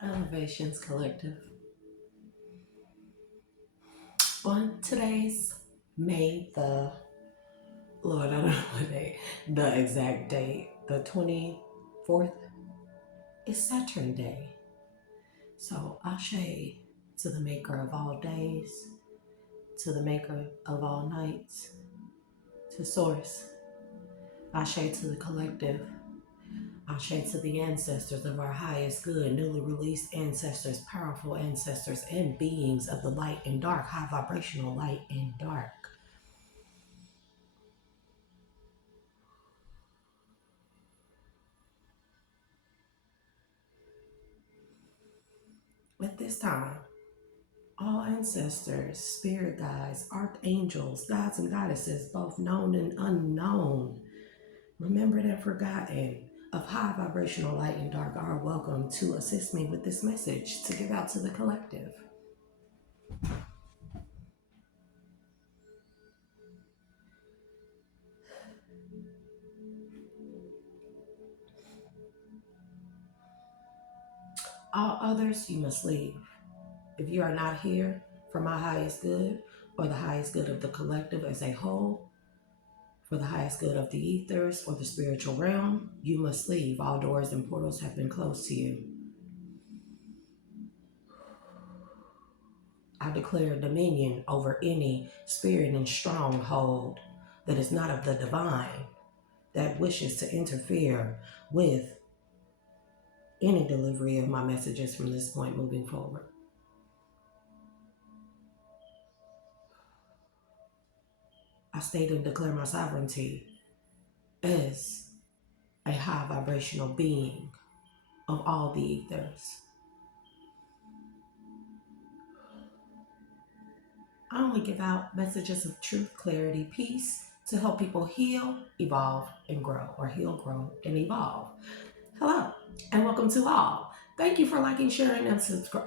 Elevations Collective. On today's May the Lord, I don't know what day, the exact date, the 24th, is Saturn Day. So Ashe to the maker of all days, to the maker of all nights, to Source. Ashe to the collective. Ashe to the ancestors of our highest good, newly released ancestors, powerful ancestors, and beings of the light and dark, high vibrational light and dark. At this time, all ancestors, spirit guides, archangels, gods and goddesses, both known and unknown, remembered and forgotten, of high vibrational light and dark, are welcome to assist me with this message to give out to the collective. All others, you must leave. If you are not here for my highest good or the highest good of the collective as a whole, for the highest good of the ethers or the spiritual realm, you must leave. All doors and portals have been closed to you. I declare dominion over any spirit and stronghold that is not of the divine, that wishes to interfere with any delivery of my messages from this point moving forward. I state and declare my sovereignty as a high vibrational being of all the ethers. I only give out messages of truth, clarity, peace to help people heal, evolve, and grow, or heal, grow, and evolve. Hello, and welcome to all. Thank you for liking, sharing, and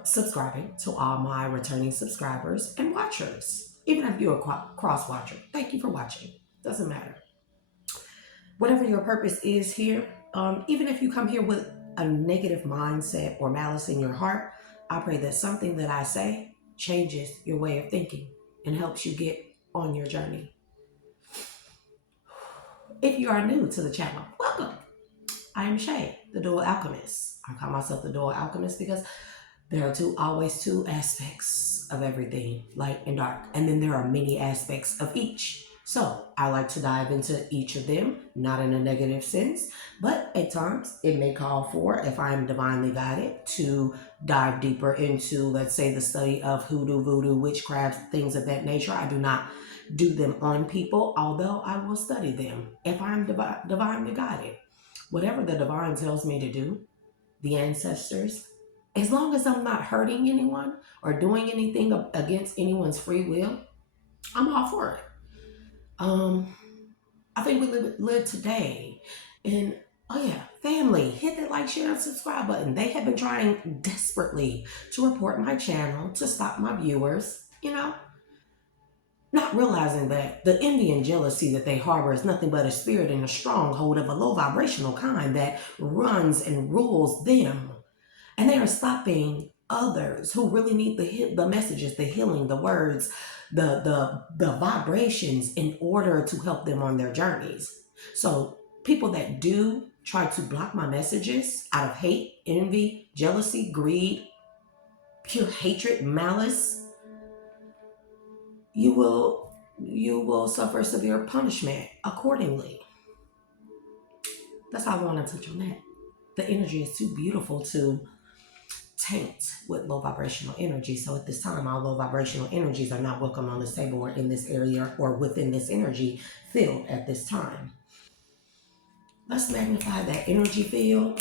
subscribing to all my returning subscribers and watchers. Even if you're a cross watcher, thank you for watching. Doesn't matter. Whatever your purpose is here, even if you come here with a negative mindset or malice in your heart, I pray that something that I say changes your way of thinking and helps you get on your journey. If you are new to the channel, welcome. I am Shay, the Dual Alchemist. I call myself the Dual Alchemist because there are always two aspects of everything, light and dark. And then there are many aspects of each. So I like to dive into each of them, not in a negative sense, but at times it may call for, if I am divinely guided, to dive deeper into, let's say, the study of hoodoo, voodoo, witchcraft, things of that nature. I do not do them on people, although I will study them if I am divinely guided. Whatever the divine tells me to do, the ancestors, as long as I'm not hurting anyone or doing anything against anyone's free will, I'm all for it. I think we live today in, oh yeah, family. Hit that like, share, and subscribe button. They have been trying desperately to report my channel, to stop my viewers, not realizing that the envy and jealousy that they harbor is nothing but a spirit and a stronghold of a low vibrational kind that runs and rules them. And they are stopping others who really need the messages, the healing, the words, the vibrations in order to help them on their journeys. So people that do try to block my messages out of hate, envy, jealousy, greed, pure hatred, malice, you will suffer severe punishment accordingly. That's how I want to touch on that. The energy is too beautiful to taint with low vibrational energy. So at this time, all low vibrational energies are not welcome on this table or in this area or within this energy field at this time. Let's magnify that energy field.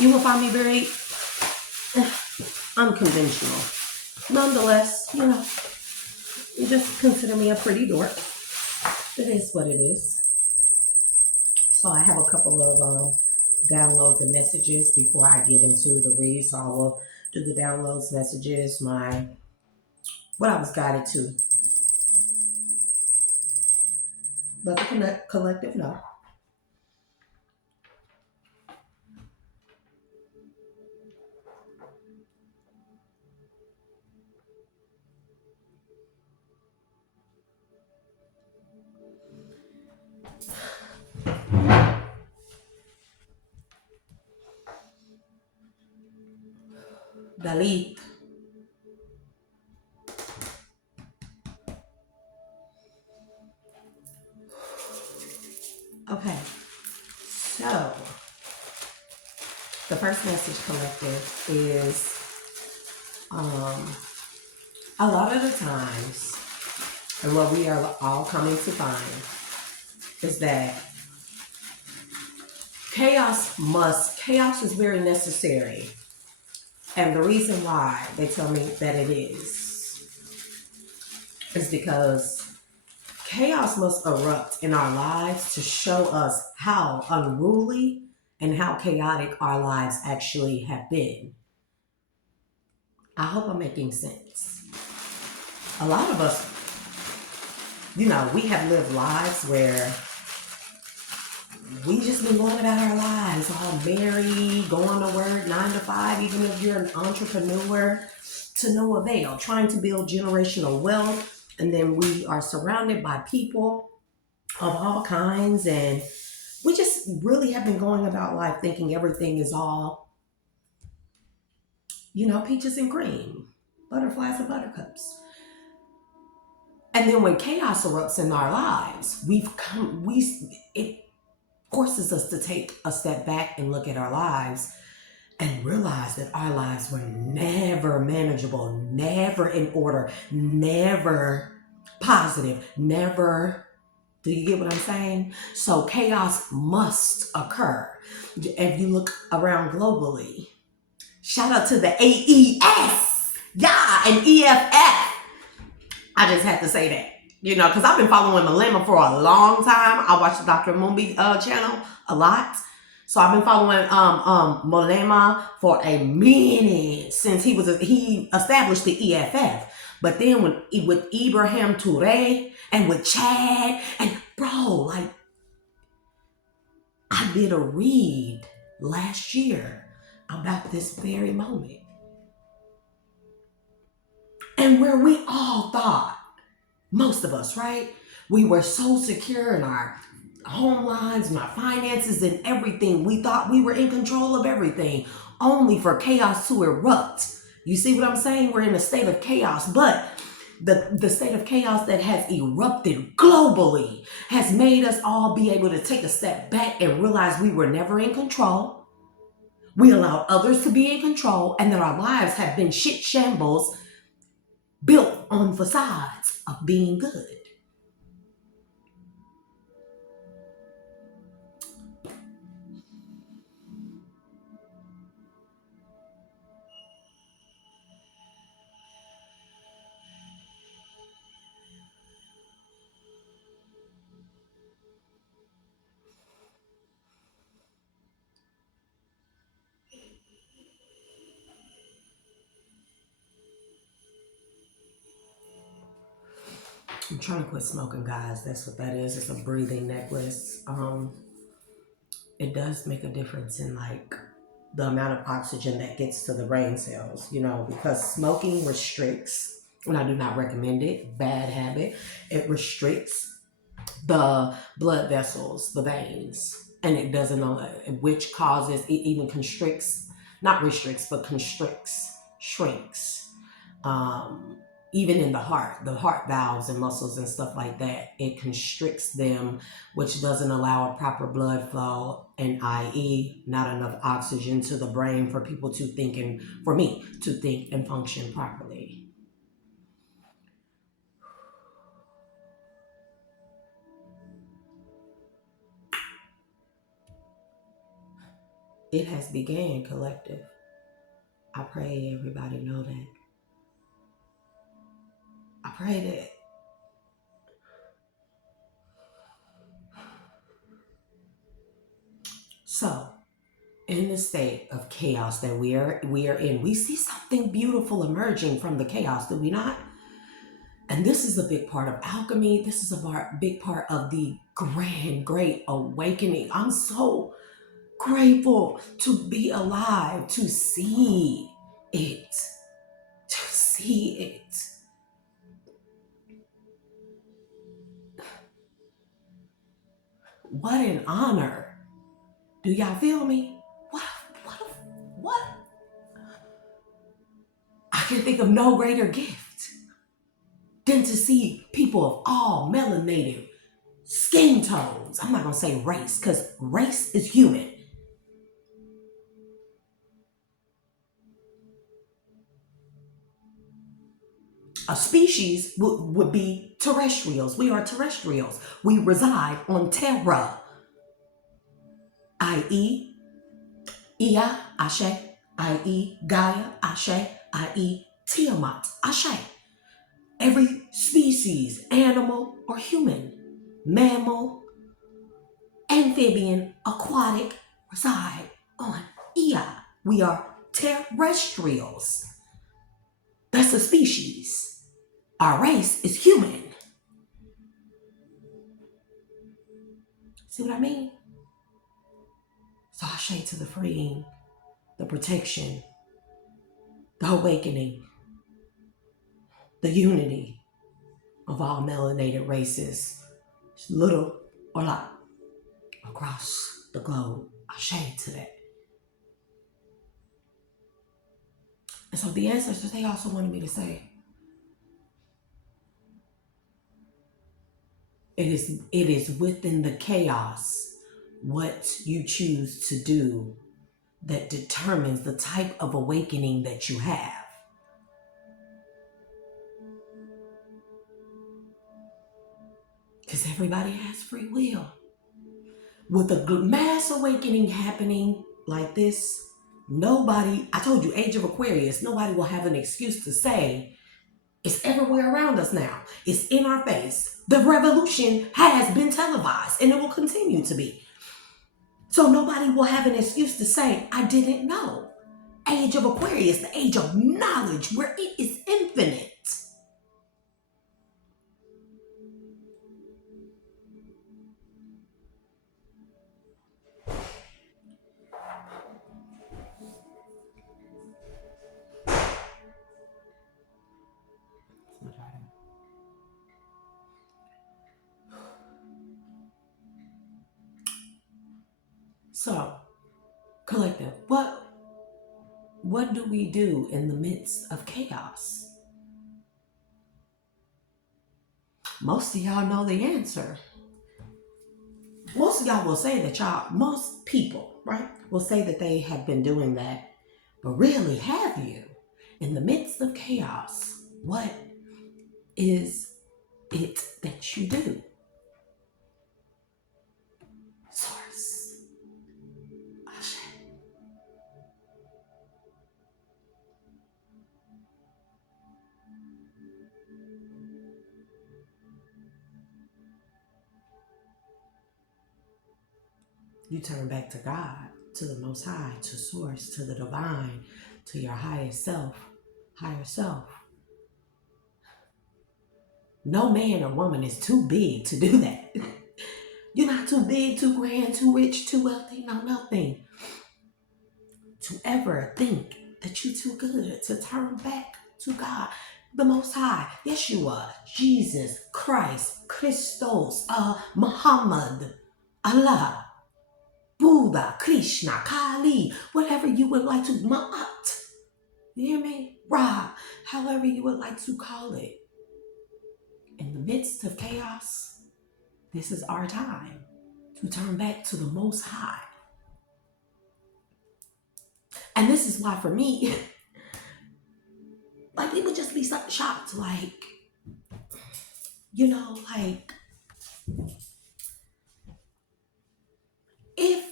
You will find me very unconventional. Nonetheless, you just consider me a pretty dork. It is what it is. So I have a couple of downloads and messages before I get into the read. So I will do the downloads, messages, what I was guided to. Let the collective know. Delete. Okay. So the first message collective is a lot of the times, and what we are all coming to find is that chaos is very necessary. And the reason why they tell me that it is because chaos must erupt in our lives to show us how unruly and how chaotic our lives actually have been. I hope I'm making sense. A lot of us, we have lived lives where we just been going about our lives, all married, going to work 9 to 5, even if you're an entrepreneur, to no avail, trying to build generational wealth. And then we are surrounded by people of all kinds, and we just really have been going about life thinking everything is all, peaches and cream, butterflies and buttercups. And then when chaos erupts in our lives, it forces us to take a step back and look at our lives and realize that our lives were never manageable, never in order, never positive, never. Do you get what I'm saying? So chaos must occur. If you look around globally, shout out to the AES, yeah, and EFF. I just had to say that. Because I've been following Malema for a long time. I watch the Dr. Mumbi channel a lot. So I've been following Malema for a minute since he established the EFF. But then with Ibrahim Toure and with Chad and bro, I did a read last year about this very moment. And where we all thought, most of us, right? We were so secure in our home lives and our finances and everything. We thought we were in control of everything, only for chaos to erupt. You see what I'm saying? We're in a state of chaos, but the state of chaos that has erupted globally has made us all be able to take a step back and realize we were never in control. We allowed others to be in control, and that our lives have been shit shambles built on facades of being good. I'm trying to quit smoking, guys. That's what that is. It's a breathing necklace. It does make a difference in the amount of oxygen that gets to the brain cells, because smoking restricts, and I do not recommend it, bad habit. It restricts the blood vessels, the veins, and it doesn't know, which causes, it even constricts, not restricts, but constricts, shrinks. Um, Even in the heart valves and muscles and stuff like that, it constricts them, which doesn't allow a proper blood flow, and i.e., not enough oxygen to the brain for people to think, and for me to think and function properly. It has began, collective. I pray everybody know that. I pray that. So, in the state of chaos that we are in, we see something beautiful emerging from the chaos, do we not? And this is a big part of alchemy. This is a big part of the great awakening. I'm so grateful to be alive, to see it, to see it. What an honor. Do y'all feel me? What? I can think of no greater gift than to see people of all melanated skin tones. I'm not going to say race because race is human. A species would be terrestrials. We are terrestrials. We reside on Terra, i.e., Ea, Ashe, i.e., Gaia, Ashe, i.e., Tiamat, Ashe. Every species, animal or human, mammal, amphibian, aquatic, reside on Ea. We are terrestrials. That's a species. Our race is human. See what I mean? So Ashe to the freeing, the protection, the awakening, the unity of all melanated races, little or lot, across the globe. Ashe to that. And so the ancestors, they also wanted me to say, it is within the chaos what you choose to do that determines the type of awakening that you have. Because everybody has free will. With a mass awakening happening like this, nobody, I told you, Age of Aquarius, nobody will have an excuse to say, it's everywhere around us now. It's in our face. The revolution has been televised and it will continue to be. So nobody will have an excuse to say, I didn't know. Age of Aquarius, the age of knowledge, where it is infinite. So, collective, what do we do in the midst of chaos? Most of y'all know the answer. Most of y'all will say that most people, right, will say that they have been doing that. But really, have you? In the midst of chaos, what is it that you do? Source. Ashe. You turn back to God, to the Most High, to Source, to the Divine, to your highest self, higher self. No man or woman is too big to do that. You're not too big, too grand, too rich, too wealthy, no nothing. To ever think that you're too good to turn back to God, the Most High, Yeshua, Jesus, Christ, Christos, Muhammad, Allah, Buddha, Krishna, Kali, whatever you would like to, Ma'at, you hear me? Ra, however you would like to call it. In the midst of chaos, this is our time to turn back to the Most High. And this is why for me, like it would just be something shocked, like, like if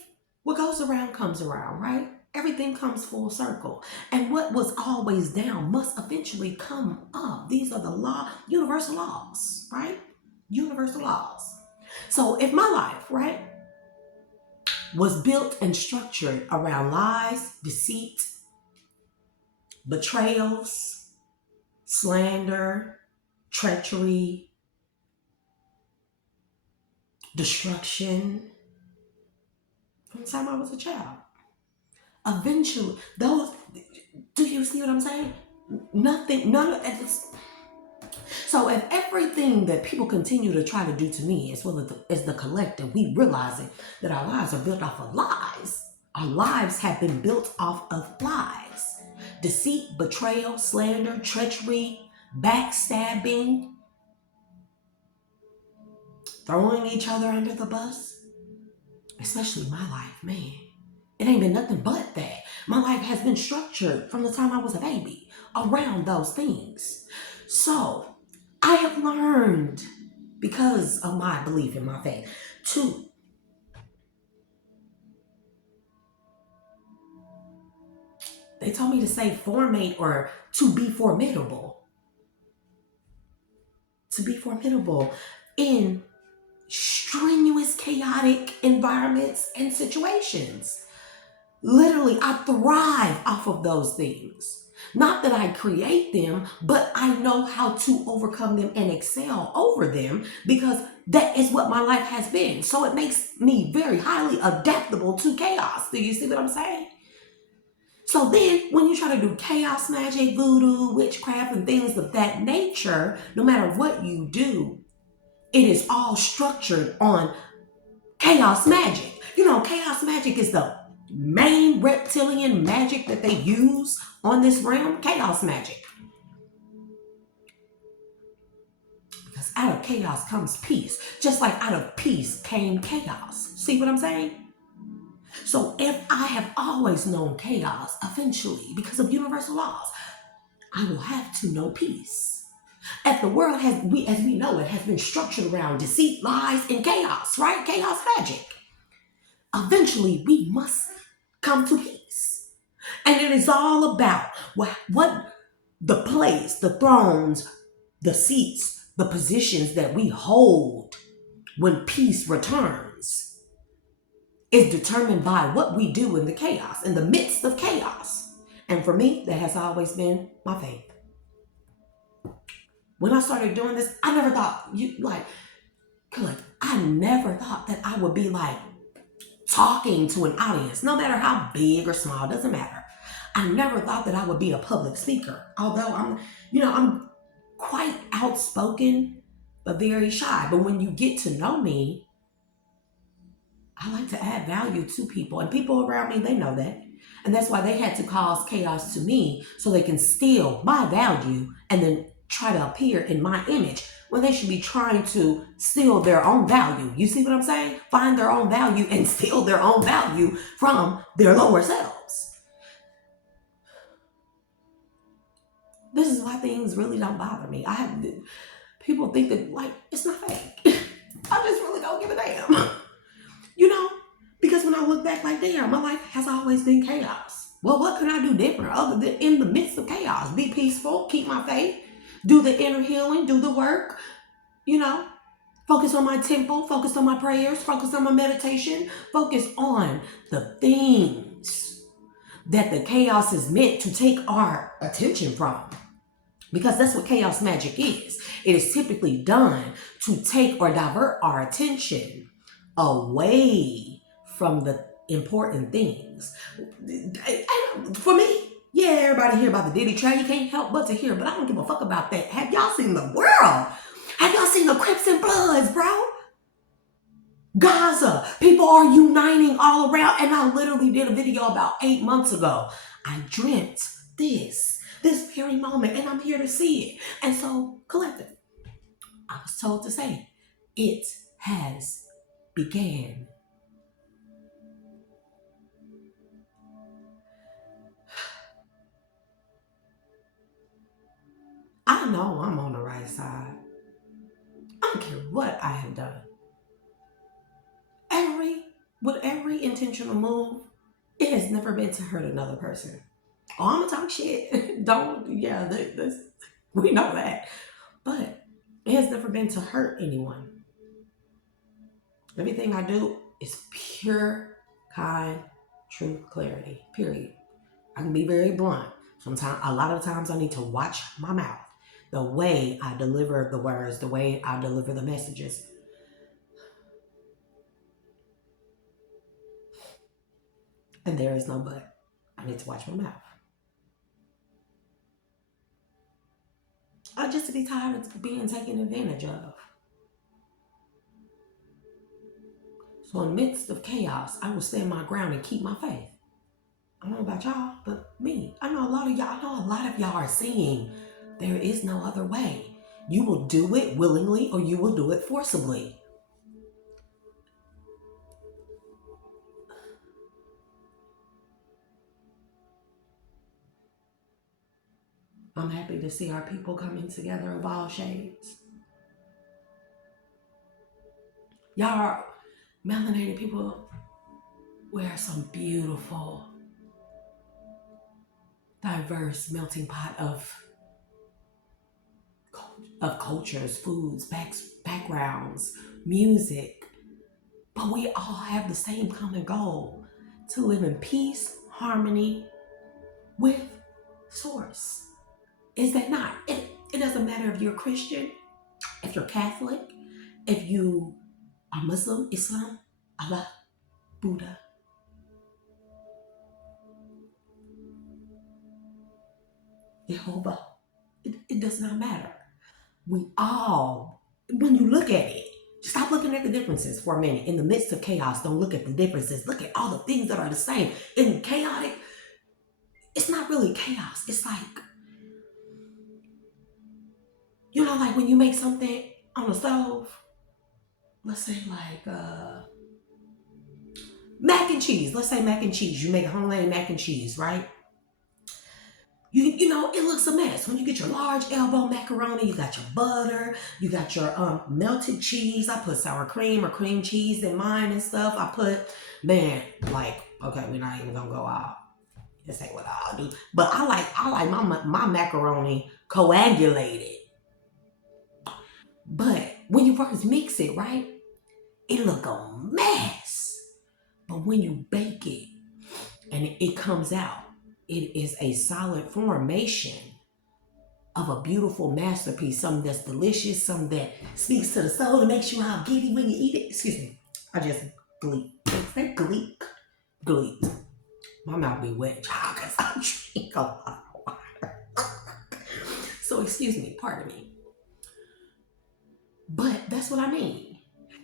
we're goes around comes around, right? Everything comes full circle. And what was always down must eventually come up. These are the universal laws, right? Universal laws. So if my life, right, was built and structured around lies, deceit, betrayals, slander, treachery, destruction, from the time I was a child. Eventually, those, do you see what I'm saying? None of it. So if everything that people continue to try to do to me, as well as the collective, we realizing that our lives are built off of lies. Our lives have been built off of lies. Deceit, betrayal, slander, treachery, backstabbing, throwing each other under the bus. Especially my life, man. It ain't been nothing but that. My life has been structured from the time I was a baby around those things. So I have learned, because of my belief in my faith, they told me to say formate or to be formidable. To be formidable in strenuous, chaotic environments and situations. Literally, I thrive off of those things. Not that I create them, but I know how to overcome them and excel over them because that is what my life has been. So it makes me very highly adaptable to chaos. Do you see what I'm saying? So then when you try to do chaos magic, voodoo, witchcraft, and things of that nature, no matter what you do, it is all structured on chaos magic. You know, chaos magic is the main reptilian magic that they use on this realm. Chaos magic. Because out of chaos comes peace. Just like out of peace came chaos. See what I'm saying? So if I have always known chaos, eventually, because of universal laws, I will have to know peace. If the world has, as we know it, has been structured around deceit, lies, and chaos, right? Chaos magic. Eventually, we must come to peace. And it is all about what the place, the thrones, the seats, the positions that we hold when peace returns is determined by what we do in the chaos, in the midst of chaos. And for me, that has always been my faith. When I started doing this, I never thought I never thought that I would be like talking to an audience, no matter how big or small, doesn't matter. I never thought that I would be a public speaker, although I'm quite outspoken, but very shy. But when you get to know me, I like to add value to people, and people around me, they know that. And that's why they had to cause chaos to me so they can steal my value and then try to appear in my image when they should be trying to steal their own value. You see what I'm saying? Find their own value and steal their own value from their lower selves. This is why things really don't bother me. People think that it's not fake. I just really don't give a damn. Because when I look back damn, my life has always been chaos. Well, what can I do different other than in the midst of chaos? Be peaceful, keep my faith, do the inner healing, do the work, focus on my temple, focus on my prayers, focus on my meditation, focus on the things that the chaos is meant to take our attention from. Because that's what chaos magic is. It is typically done to take or divert our attention away from the important things. For me, yeah, everybody hear about the Diddy trial. You can't help but to hear, but I don't give a fuck about that. Have y'all seen the world? Have y'all seen the Crips and Bloods, bro? Gaza, people are uniting all around. And I literally did a video about 8 months ago. I dreamt this very moment, and I'm here to see it. And so, collective, I was told to say, it has began. I know I'm on the right side. I don't care what I have done. Every with every intentional move, it has never been to hurt another person. Oh, I'm gonna talk shit. Don't, yeah, we know that. But it has never been to hurt anyone. Everything I do is pure, kind, truth, clarity, period. I can be very blunt. Sometimes, a lot of times, I need to watch my mouth, the way I deliver the words, the way I deliver the messages. And there is no but. I need to watch my mouth. I just be tired of being taken advantage of. So in the midst of chaos, I will stand my ground and keep my faith. I don't know about y'all, but me. I know a lot of y'all are saying there is no other way. You will do it willingly or you will do it forcibly. I'm happy to see our people coming together of all shades. Y'all are melanated people. Wear some beautiful, diverse melting pot of cultures, foods, backgrounds, music. But we all have the same common goal: to live in peace, harmony with Source. Is that not? It doesn't matter if you're Christian, if you're Catholic, if you are Muslim, Islam, Allah, Buddha. Jehovah. It does not matter. We all, when you look at it, stop looking at the differences for a minute. In the midst of chaos, don't look at the differences. Look at all the things that are the same. In chaotic, it's not really chaos. It's like, like when you make something on the stove, let's say like mac and cheese. Let's say mac and cheese. You make a homemade mac and cheese, right? It looks a mess. When you get your large elbow macaroni, you got your butter, you got your melted cheese. I put sour cream or cream cheese in mine and stuff. I put, okay, we're not even gonna go out. This ain't what I'll do. But I like my macaroni coagulated. But when you first mix it, right, it look a mess. But when you bake it and it comes out, it is a solid formation of a beautiful masterpiece, something that's delicious, something that speaks to the soul and makes you all giddy when you eat it. Excuse me. I just gleek. Say gleek. Gleek. My mouth be wet, child, because I drink a lot of water. So excuse me, pardon me. But that's what I mean.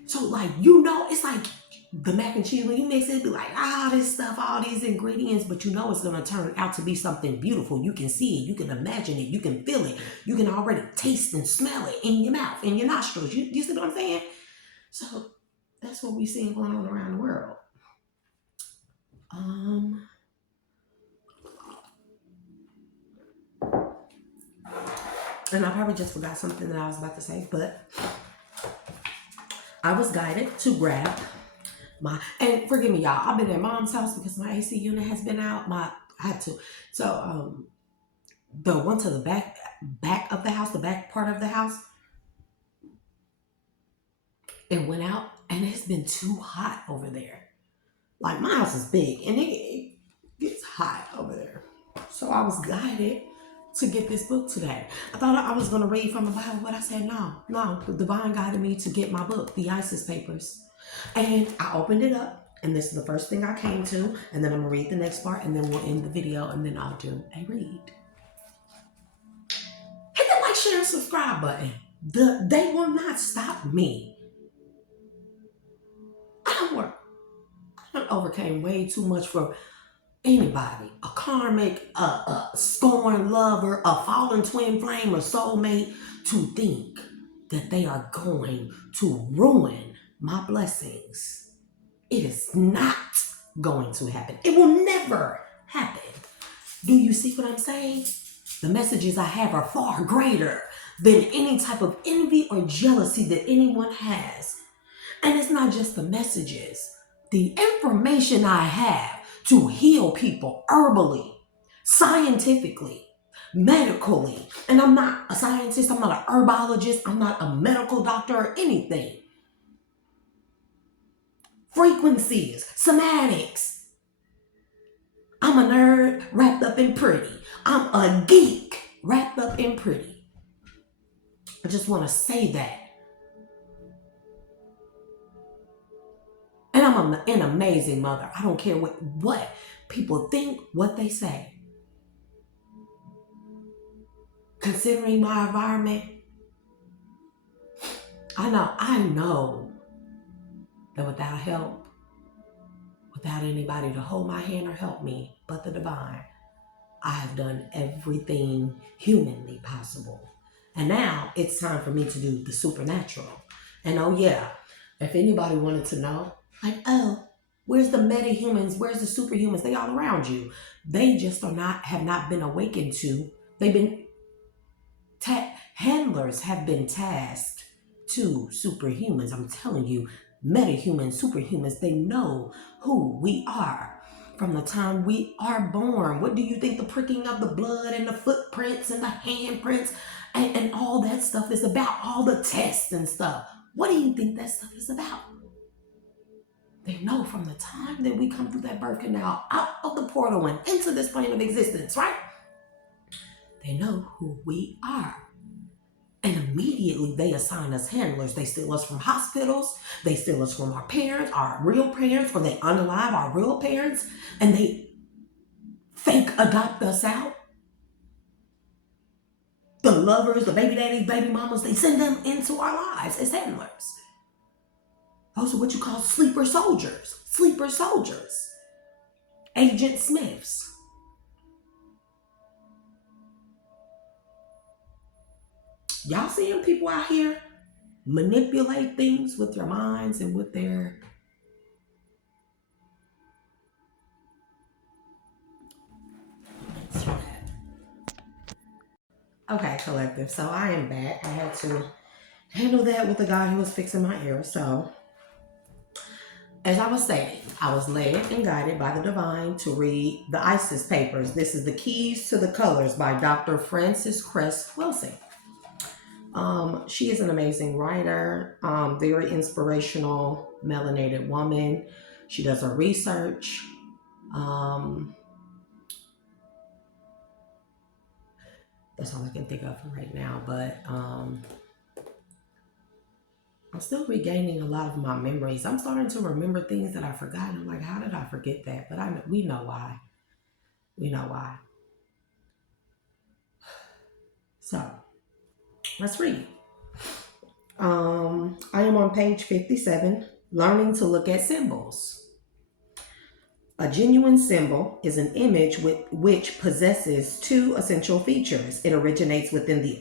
So it's like the mac and cheese, when you mix it, be like, this stuff, all these ingredients, but it's going to turn out to be something beautiful. You can see it, you can imagine it, you can feel it, you can already taste and smell it in your mouth, in your nostrils. You see what I'm saying? So that's what we're seeing going on around the world. And I probably just forgot something that I was about to say, but I was guided to grab and forgive me, y'all, I've been at mom's house because my AC unit has been out. I had to. So the one to the back of the house, the back part of the house, it went out and it's been too hot over there. Like my house is big and it gets hot over there. So I was guided to get this book today. I thought I was going to read from the Bible, but I said no. The divine guided me to get my book, The Isis Papers. And I opened it up, and this is the first thing I came to, and then I'm gonna read the next part, and then we'll end the video, and then I'll do a read. Hit the like, share, and subscribe button. They will not stop me. I overcame way too much for anybody. A karmic, a scorned lover, a fallen twin flame, or soulmate to think that they are going to ruin my blessings. It is not going to happen. It will never happen. Do you see what I'm saying? The messages I have are far greater than any type of envy or jealousy that anyone has. And it's not just the messages. the information I have to heal people herbally, scientifically, medically, and I'm not a scientist, I'm not an herbologist, I'm not a medical doctor or anything. Frequencies, somatics. I'm a nerd wrapped up in pretty. I'm a geek wrapped up in pretty. I just want to say that. And I'm an amazing mother. I don't care what people think, what they say. Considering my environment, I know that without help, without anybody to hold my hand or help me but the divine, I have done everything humanly possible. And now it's time for me to do the supernatural. And oh yeah, if anybody wanted to know, like, oh, where's the metahumans? Where's the superhumans? They all around you. They just have not been awakened to. They've been handlers have been tasked to superhumans. I'm telling you, metahumans, superhumans, they know who we are from the time we are born. What do you think the pricking of the blood and the footprints and the handprints and all that stuff is about? All the tests and stuff. What do you think that stuff is about? They know from the time that we come through that birth canal, out of the portal and into this plane of existence, right? They know who we are. And immediately they assign us handlers. They steal us from hospitals. They steal us from our parents, our real parents, or they unalive our real parents. And they fake adopt us out. The lovers, the baby daddies, baby mamas, they send them into our lives as handlers. Those are what you call sleeper soldiers. Sleeper soldiers. Agent Smiths. Y'all seeing people out here manipulate things with their minds and with their... Okay, collective. So I am back. I had to handle that with the guy who was fixing my ear. So, as I was saying, I was led and guided by the divine to read the Isis papers. This is The Keys to the Colors by Dr. Frances Cress Wilson. She is an amazing writer, very inspirational, melanated woman. She does her research. That's all I can think of for right now, but I'm still regaining a lot of my memories. I'm starting to remember things that I forgot. I'm like, how did I forget that? But we know why. We know why. So, let's read. I am on page 57, learning to look at symbols. A genuine symbol is an image which possesses two essential features. It originates within the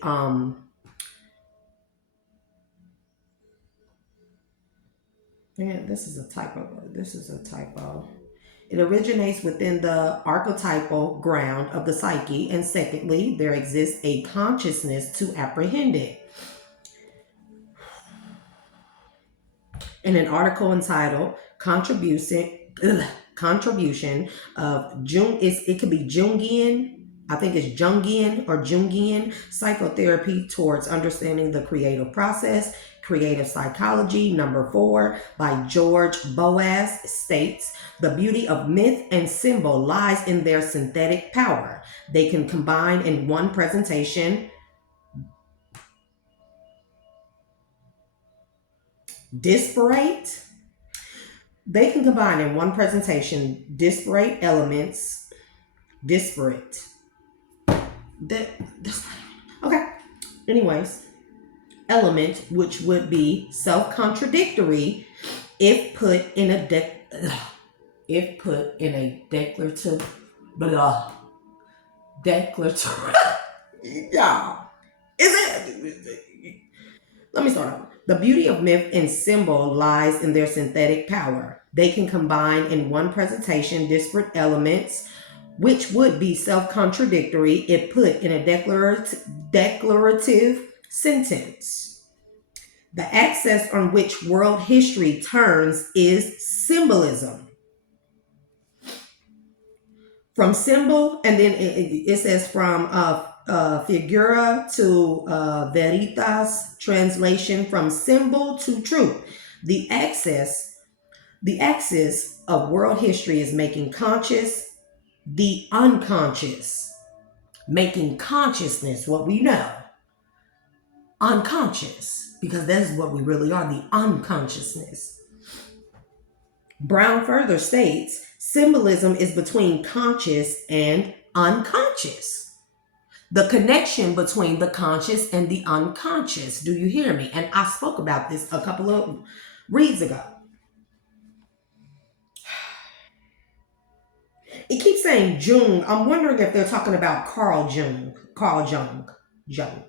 this is a typo. It originates within the archetypal ground of the psyche, and secondly, there exists a consciousness to apprehend it. In an article entitled Contribution of it could be Jungian, I think it's Jungian psychotherapy towards understanding the creative process, creative psychology, number 4 by George Boas states, the beauty of myth and symbol lies in their synthetic power. They can combine in one presentation disparate elements. Element which would be self-contradictory if put in a declarative yeah. Let me start off. The beauty of myth and symbol lies in their synthetic power. They can combine in one presentation disparate elements, which would be self-contradictory if put in a declarative sentence. The axis on which world history turns is symbolism. From symbol, and then it says from figura to veritas, translation from symbol to truth. The axis of world history is making conscious the unconscious, making consciousness, what we know, unconscious, because that is what we really are, the unconsciousness. Brown further states, symbolism is between conscious and unconscious. The connection between the conscious and the unconscious. Do you hear me? And I spoke about this a couple of reads ago. It keeps saying Jung. I'm wondering if they're talking about Carl Jung. Jung.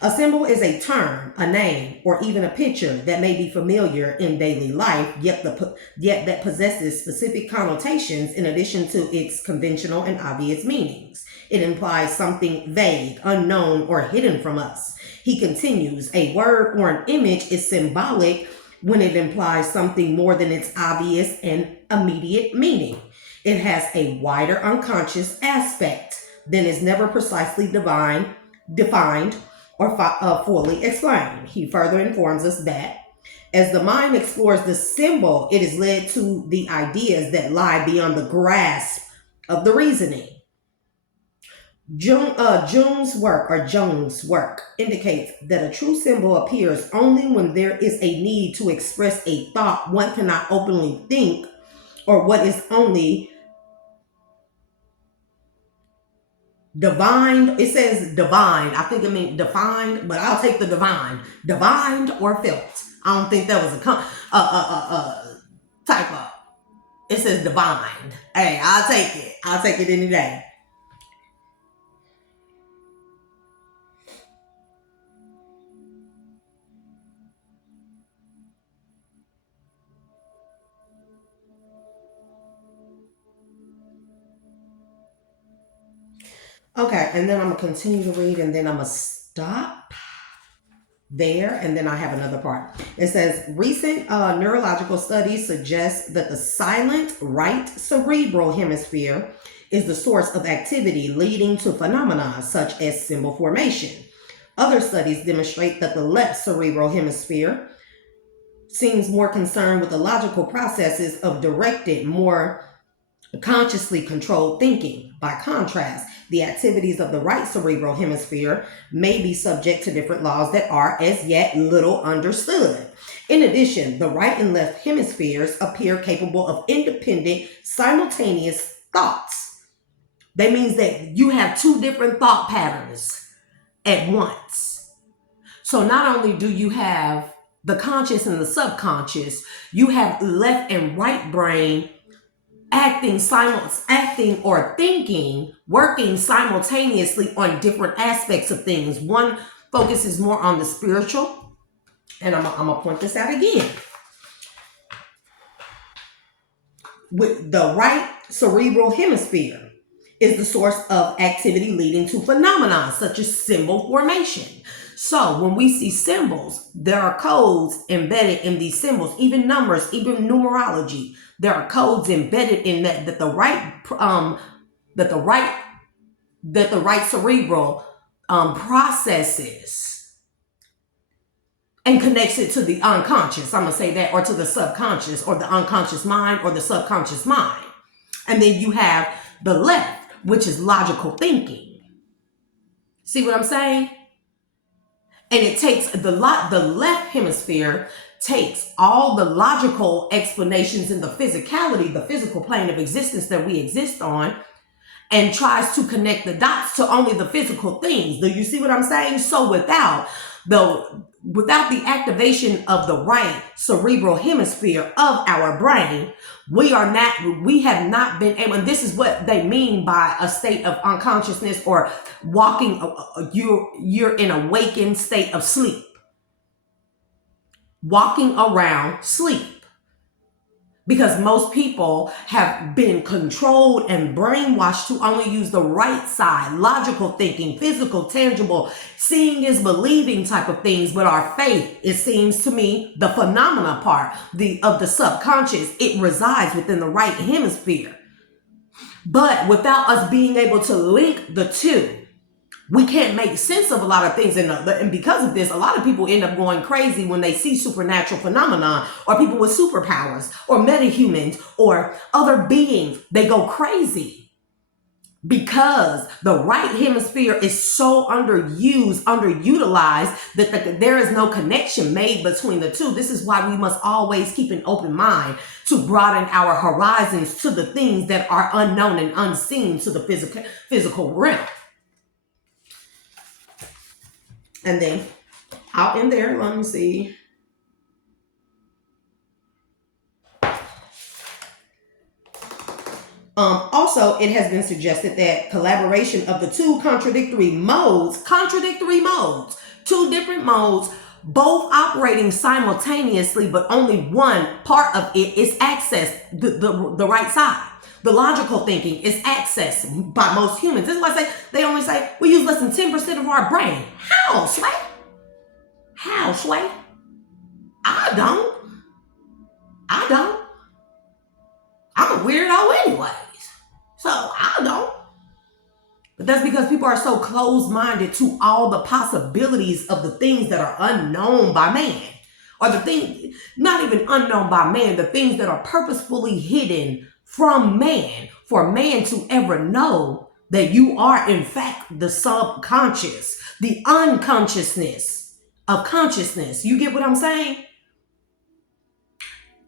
A symbol is a term, a name, or even a picture that may be familiar in daily life, yet that possesses specific connotations in addition to its conventional and obvious meanings. It implies something vague, unknown, or hidden from us. He continues, a word or an image is symbolic when it implies something more than its obvious and immediate meaning. It has a wider unconscious aspect than is never precisely defined or fully explained. He further informs us that as the mind explores the symbol, it is led to the ideas that lie beyond the grasp of the reasoning. Jung's work indicates that a true symbol appears only when there is a need to express a thought one cannot openly think, or what is only divined. It says divine. I think it means defined, but I'll take the divine. Divined or felt. I don't think that was a typo. It says divined. Hey, I'll take it. I'll take it any day. Okay, and then I'm going to continue to read, and then I'm going to stop there, and then I have another part. It says, recent neurological studies suggest that the silent right cerebral hemisphere is the source of activity leading to phenomena such as symbol formation. Other studies demonstrate that the left cerebral hemisphere seems more concerned with the logical processes of directed, more consciously controlled thinking. By contrast, the activities of the right cerebral hemisphere may be subject to different laws that are as yet little understood. In addition, the right and left hemispheres appear capable of independent, simultaneous thoughts. That means that you have two different thought patterns at once. So not only do you have the conscious and the subconscious, you have left and right brain acting or thinking, working simultaneously on different aspects of things. One focuses more on the spiritual, and I'm gonna point this out again. With the right cerebral hemisphere is the source of activity leading to phenomena such as symbol formation. So when we see symbols, there are codes embedded in these symbols, even numbers, even numerology. There are codes embedded in that the right cerebral processes and connects it to the unconscious. I'm gonna say that, or to the subconscious, or the unconscious mind, or the subconscious mind. And then you have the left, which is logical thinking. See what I'm saying? And it takes the left hemisphere takes all the logical explanations in the physicality, the physical plane of existence that we exist on, and tries to connect the dots to only the physical things. Do you see what I'm saying? So without the activation of the right cerebral hemisphere of our brain, we have not been able, and this is what they mean by a state of unconsciousness, or walking, you're in a awakened state of sleep. Walking around sleep. because most people have been controlled and brainwashed to only use the right side, logical thinking, physical, tangible, seeing is believing type of things. But our faith, it seems to me, the phenomena part of the subconscious, it resides within the right hemisphere. But without us being able to link the two, we can't make sense of a lot of things. And because of this, a lot of people end up going crazy when they see supernatural phenomena or people with superpowers or metahumans or other beings. They go crazy because the right hemisphere is so underutilized that there is no connection made between the two. This is why we must always keep an open mind to broaden our horizons to the things that are unknown and unseen to the physical realm. And then out in there, let me see. Also, it has been suggested that collaboration of the two contradictory modes, two different modes, both operating simultaneously, but only one part of it is accessed, the right side. The logical thinking is accessed by most humans. This is why they only say we use less than 10% of our brain. How, Sway? How, Sway? I don't. I'm a weirdo anyways. So I don't. But that's because people are so closed-minded to all the possibilities of the things that are unknown by man. Or the things, not even unknown by man, the things that are purposefully hidden from man, for man to ever know that you are in fact the subconscious, the unconsciousness of consciousness. You get what I'm saying?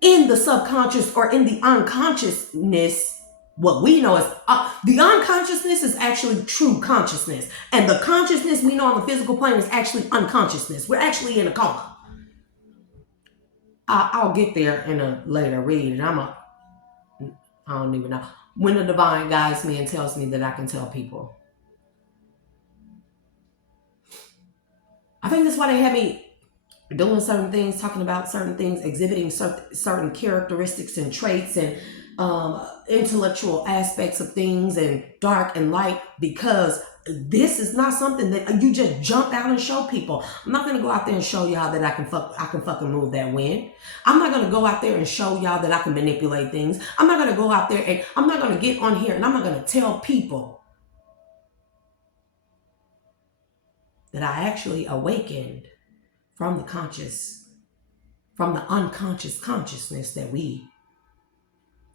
In the subconscious or in the unconsciousness, what we know is the unconsciousness is actually true consciousness. And the consciousness we know on the physical plane is actually unconsciousness. We're actually in a coma. I'll get there in a later read, and I don't even know. When the divine guides me and tells me that I can tell people. I think that's why they had me doing certain things, talking about certain things, exhibiting certain characteristics and traits and intellectual aspects of things and dark and light, because this is not something that you just jump out and show people. I'm not going to go out there and show y'all that I can fucking move that wind. I'm not going to go out there and show y'all that I can manipulate things. I'm not going to go out there and I'm not going to get on here and I'm not going to tell people that I actually awakened from the unconscious consciousness that we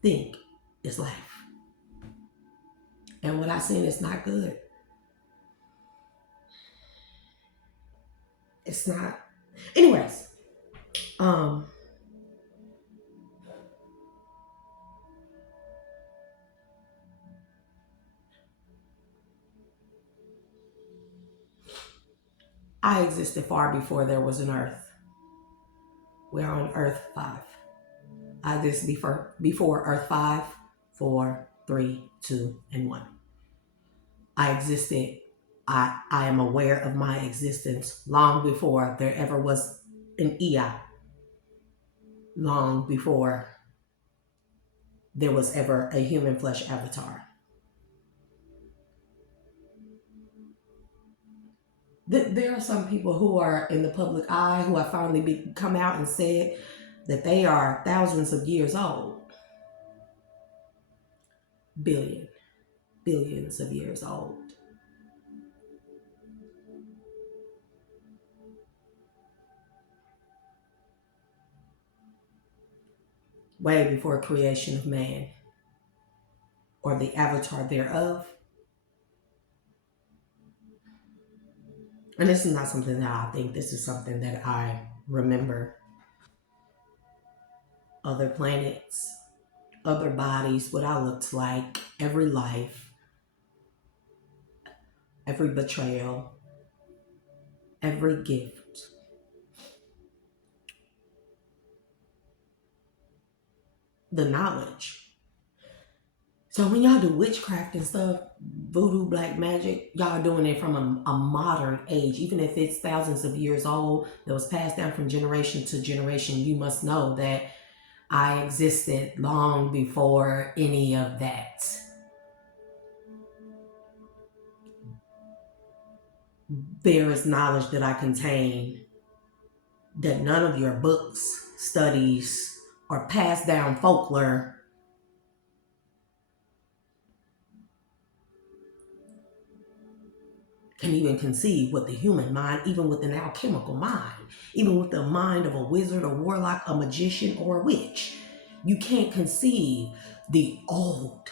think is life. And what I seen is not good. It's not. Anyways, I existed far before there was an earth. We're on Earth 5. I exist before Earth 5, 4, 3, 2, and 1. I existed. I am aware of my existence long before there ever was an Ea. Long before there was ever a human flesh avatar. There are some people who are in the public eye who have finally come out and said that they are thousands of years old. Billions of years old. Way before creation of man or the avatar thereof. And this is not something that I think, this is something that I remember. Other planets, other bodies, what I looked like, every life, every betrayal, every gift. The knowledge. So when y'all do witchcraft and stuff, voodoo, black magic, y'all doing it from a modern age. Even if it's thousands of years old, that was passed down from generation to generation, you must know that I existed long before any of that. There is knowledge that I contain that none of your books, studies, or passed down folklore can even conceive with the human mind, even with an alchemical mind, even with the mind of a wizard, a warlock, a magician, or a witch. You can't conceive the old.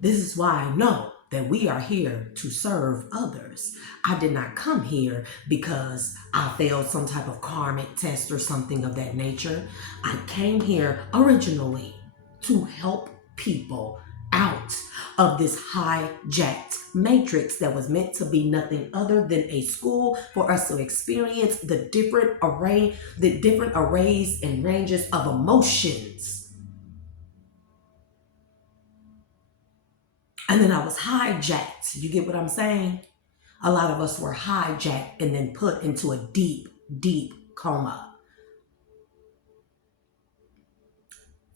This is why I know that we are here to serve others. I did not come here because I failed some type of karmic test or something of that nature. I came here originally to help people out of this hijacked matrix that was meant to be nothing other than a school for us to experience the different arrays and ranges of emotions. And then I was hijacked. You get what I'm saying? A lot of us were hijacked and then put into a deep, deep coma.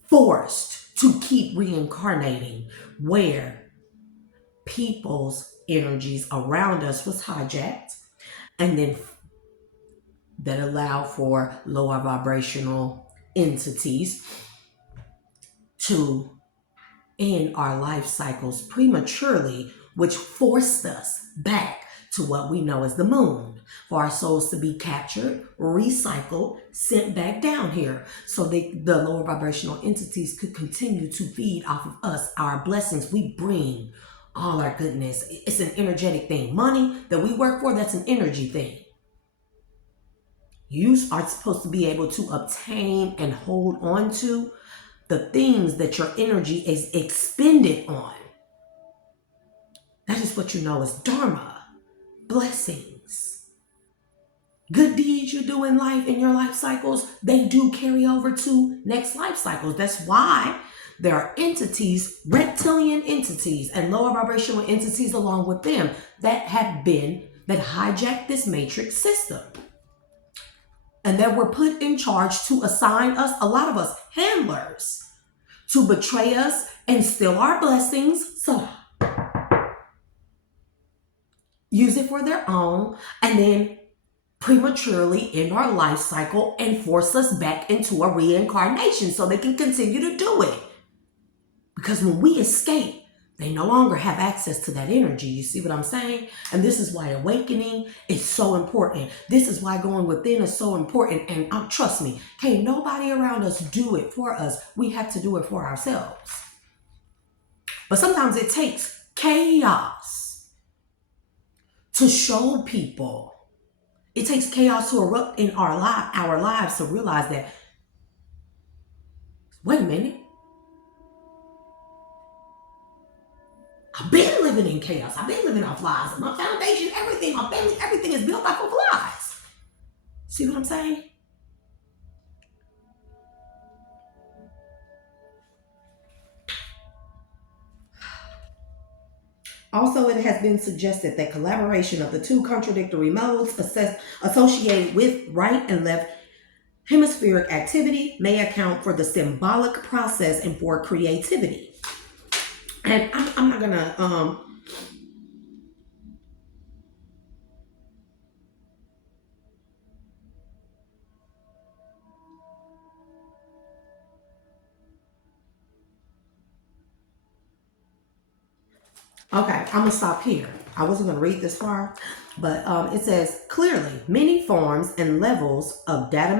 Forced to keep reincarnating where people's energies around us was hijacked, and then that allowed for lower vibrational entities to end our life cycles prematurely, which forced us back to what we know as the moon, for our souls to be captured, recycled, sent back down here so the lower vibrational entities could continue to feed off of us, our blessings. We bring all our goodness. It's an energetic thing. Money that we work for, that's an energy thing. You are supposed to be able to obtain and hold on to the things that your energy is expended on. That is what you know as dharma, blessings. Good deeds you do in life, in your life cycles, they do carry over to next life cycles. That's why there are entities, reptilian entities, and lower vibrational entities along with them that hijacked this matrix system. And that were put in charge to assign us, a lot of us, handlers, to betray us and steal our blessings. So use it for their own, and then prematurely end our life cycle and force us back into a reincarnation so they can continue to do it. Because when we escape, they no longer have access to that energy. You see what I'm saying? And this is why awakening is so important. This is why going within is so important. And trust me, can't nobody around us do it for us. We have to do it for ourselves. But sometimes it takes chaos to show people. It takes chaos to erupt in our lives to realize that, wait a minute, I've been living in chaos. I've been living off lies. My foundation, everything, my family, everything is built off of lies. See what I'm saying? Also, it has been suggested that collaboration of the two contradictory modes associated with right and left hemispheric activity may account for the symbolic process and for creativity. And I'm not gonna okay, I'm gonna stop here. I wasn't gonna read this far, but it says clearly many forms and levels of data